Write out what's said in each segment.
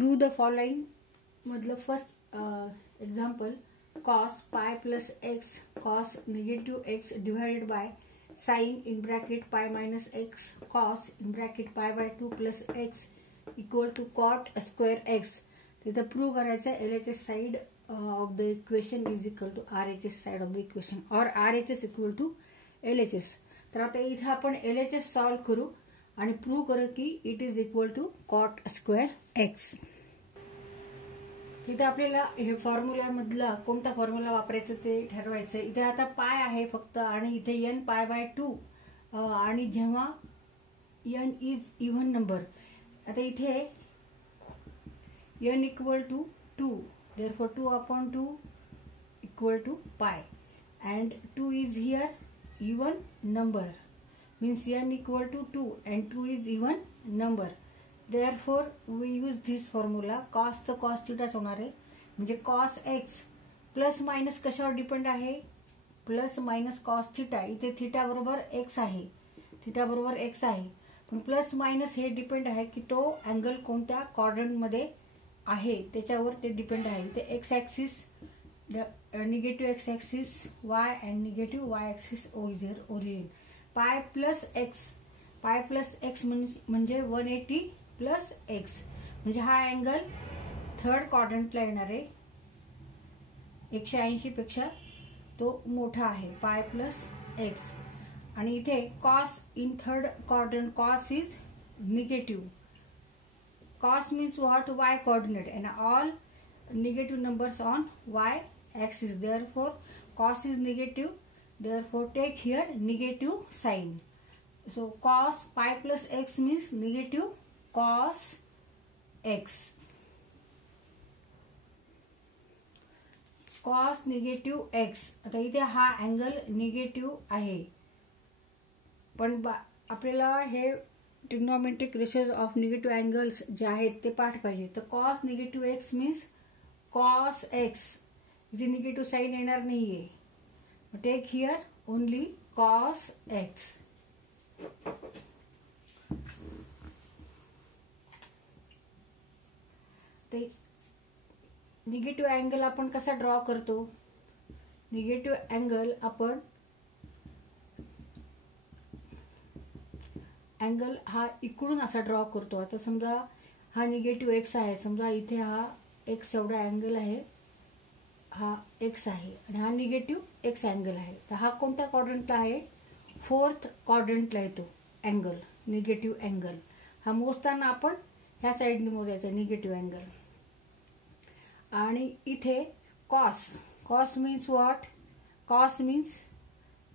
Prove the following मधलं first example, cos pi plus x cos negative x divided by sin in bracket pi minus x cos in bracket pi by 2 plus x equal to cot square x. तिथे prove करायचं LHS side of the equation is equal to RHS side of the equation और RHS equal to LHS. तर आता इथे आपण LHS solve करू आणि prove करू की it is equal to cot square x. इथे आपल्याला हे फॉर्म्युला मधला कोणता फॉर्म्युला वापरायचं ते ठरवायचं. इथे आता पाय आहे फक्त आणि इथे n पाय बाय 2 आणि जेव्हा n इज इव्हन नंबर. आता इथे n equal to 2 therefore 2/2 equal to pi and 2 is here even number means n equal to 2 and 2 is even number. Therefore we use this formula. cos तर cos थीटाच होणार आहे म्हणजे cos x plus minus कशावर depend आहे, plus minus cos theta. इथे theta बरोबर x आहे, theta बरोबर x आहे, पण प्लस मायनस हे डिपेंड आहे की तो अँगल कोणत्या क्वाड्रंट मध्ये आहे त्याच्यावर ते डिपेंड आहे. इथे x axis negative x axis y and negative y axis origin. पाय प्लस x म्हणजे 180 प्लस x म्हणजे हा अँगल थर्ड क्वाड्रंटला येणार आहे. 180 पेक्षा तो मोठा आहे पाय प्लस x. आणि इथे cos in third quadrant cos is negative. cos means what? y coordinate and all negative numbers on y axis. Therefore cos is negative, therefore take here negative sign. So cos pi plus x means negative cos x. cos negative x. आता इथे हा angle negative आहे पण आपल्याला हे trigonometric ratios of negative angles जे आहेत ते पाठ पाहिजे. तर cos negative x means cos x. इथे निगेटिव्ह साईन येणार नाहीये. Take here only cos x. ते निगेटिव्ह अँगल आपण कसा ड्रॉ करतो, निगेटिव्ह अँगल आपण अँगल हा इकडून असा ड्रॉ करतो. आता समजा हा निगेटिव्ह x आहे, समजा इथे हा x एवढा अँगल आहे, हा x आहे आणि हा निगेटिव्ह x अँगल आहे. तर हा कोणत्या क्वाड्रंटला आहे, फोर्थ क्वाड्रंटला येतो अँगल निगेटिव्ह अँगल. हा मोजताना आपण ह्या साइडने मोजायचा निगेटिव्ह अँगल. आणि इथे cos means what, cos means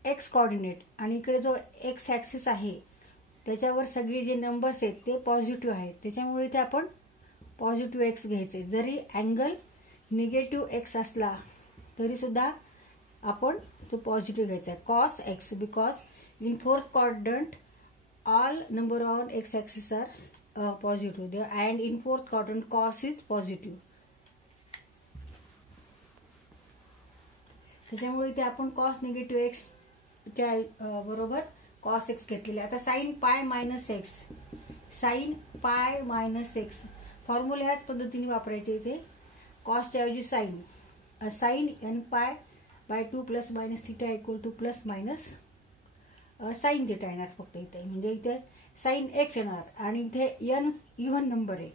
x coordinate आणि इकडे जो एक्स ऍक्सिस आहे त्याच्यावर सगळे जे नंबर्स आहेत ते पॉझिटिव्ह आहेत, त्याच्यामुळे इथे आपण पॉझिटिव्ह एक्स घ्यायचे. जरी अँगल निगेटिव्ह एक्स असला तरी सुद्धा आपण तो पॉझिटिव्ह घ्यायचा cos x, because in fourth quadrant all number on x axis are positive there and in fourth quadrant cos is positive. त्याच्यामुळे इथे आपण cos निगेटिव्ह x च्या बरोबर cos x घेतलेले. आता sin pi minus x, sin pi minus x formula ह्याच पद्धतीने वापरायचे. इथे cos च्या ऐवजी sin n pi by 2 plus minus theta equal two plus minus sine theta येणार फक्त इथे. म्हणजे इथे साइन एक्स येणार आणि इथे n इव्हन नंबर आहे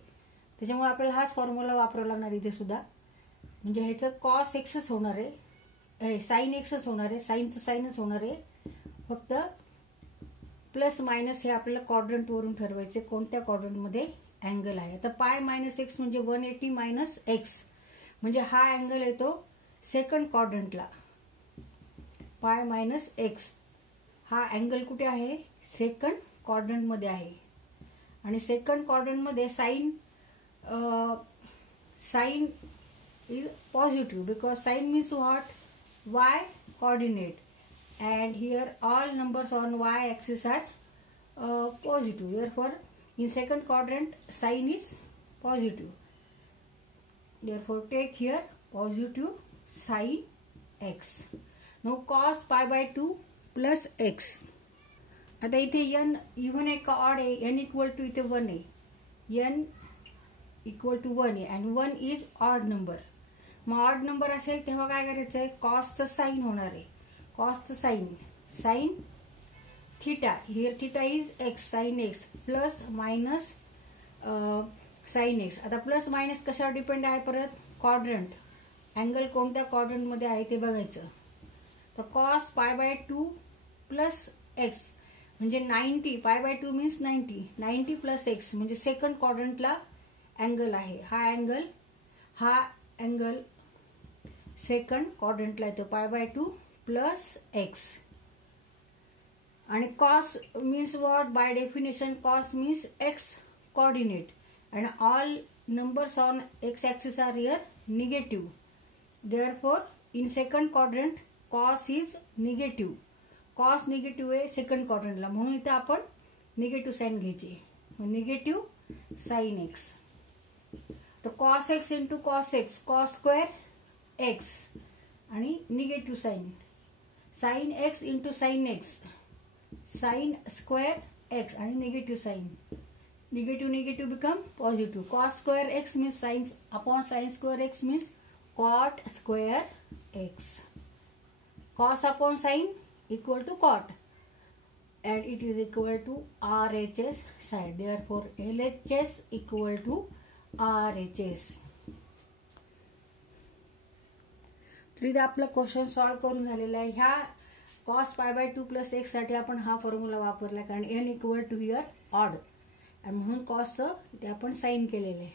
त्याच्यामुळे आपल्याला हाच फॉर्म्युला वापरावा लागणार इथे सुद्धा. म्हणजे ह्याचं कॉस एक्सच होणार आहे, साइन एक्सच होणार आहे, साइनचं साइनच होणार आहे. फक्त प्लस मायनस हे आपल्याला क्वाड्रंट वरून ठरवायचे कोणत्या क्वाड्रंट मध्ये अँगल आहे. आता पाय मायनस एक्स म्हणजे 180 मायनस एक्स म्हणजे हा अँगल येतो सेकंड क्वाड्रंटला. पाय मायनस एक्स हा अँगल कुठे आहे, सेकंड क्वाड्रंट मध्ये आहे. आणि सेकंड क्वाड्रंट मध्ये sine is positive because sine means what, y coordinate and here all numbers on y axis are positive. Therefore in second quadrant sign is positive. Therefore take here positive sin x. Now cos pi by 2 plus x. आता इथे n even आहे का odd आहे, n equal to इथे 1 आहे, n equal to 1 आहे आणि 1 is odd number. मग ऑड नंबर असेल तेव्हा काय करायचं आहे, कॉसचं साईन होणार आहे. कॉसचं sine theta, here theta is x, sine x plus minus sine x. आता प्लस मायनस कशावर डिपेंड आहे, परत क्वाड्रंट, अँगल कोणत्या क्वाड्रंटमध्ये आहे ते बघायचं. तर कॉस π/2 प्लस एक्स म्हणजे 90, π/2 मीन्स 90 प्लस एक्स म्हणजे सेकंड क्वाड्रंटला अँगल आहे. हा अँगल सेकंड क्वाड्रंटला येतो, π/2 प्लस एक्स. आणि cos means what, by definition cos means x coordinate and all numbers on x axis are here negative. Therefore in second quadrant cos is negative. cos negative आहे second क्वाड्रंटला, म्हणून इथे आपण negative sign घ्यायची, negative sine x. तर cos x into cos x, cos square x आणि negative sine x into sine x, sine square x आणि negative sign. Negative become positive. Cos square x means sin upon sin square x means cot square x. Cos upon sin equal to cot and it is equal to RHS side. Therefore LHS equal to RHS. तर इथे आपला question solve करून झालेला आहे. ह्या cos π/2 plus x साठी आपण हा फॉर्म्युला वापरला कारण n equal to here odd आणि म्हणून कॉसचं ते आपण साईन केलेलं आहे.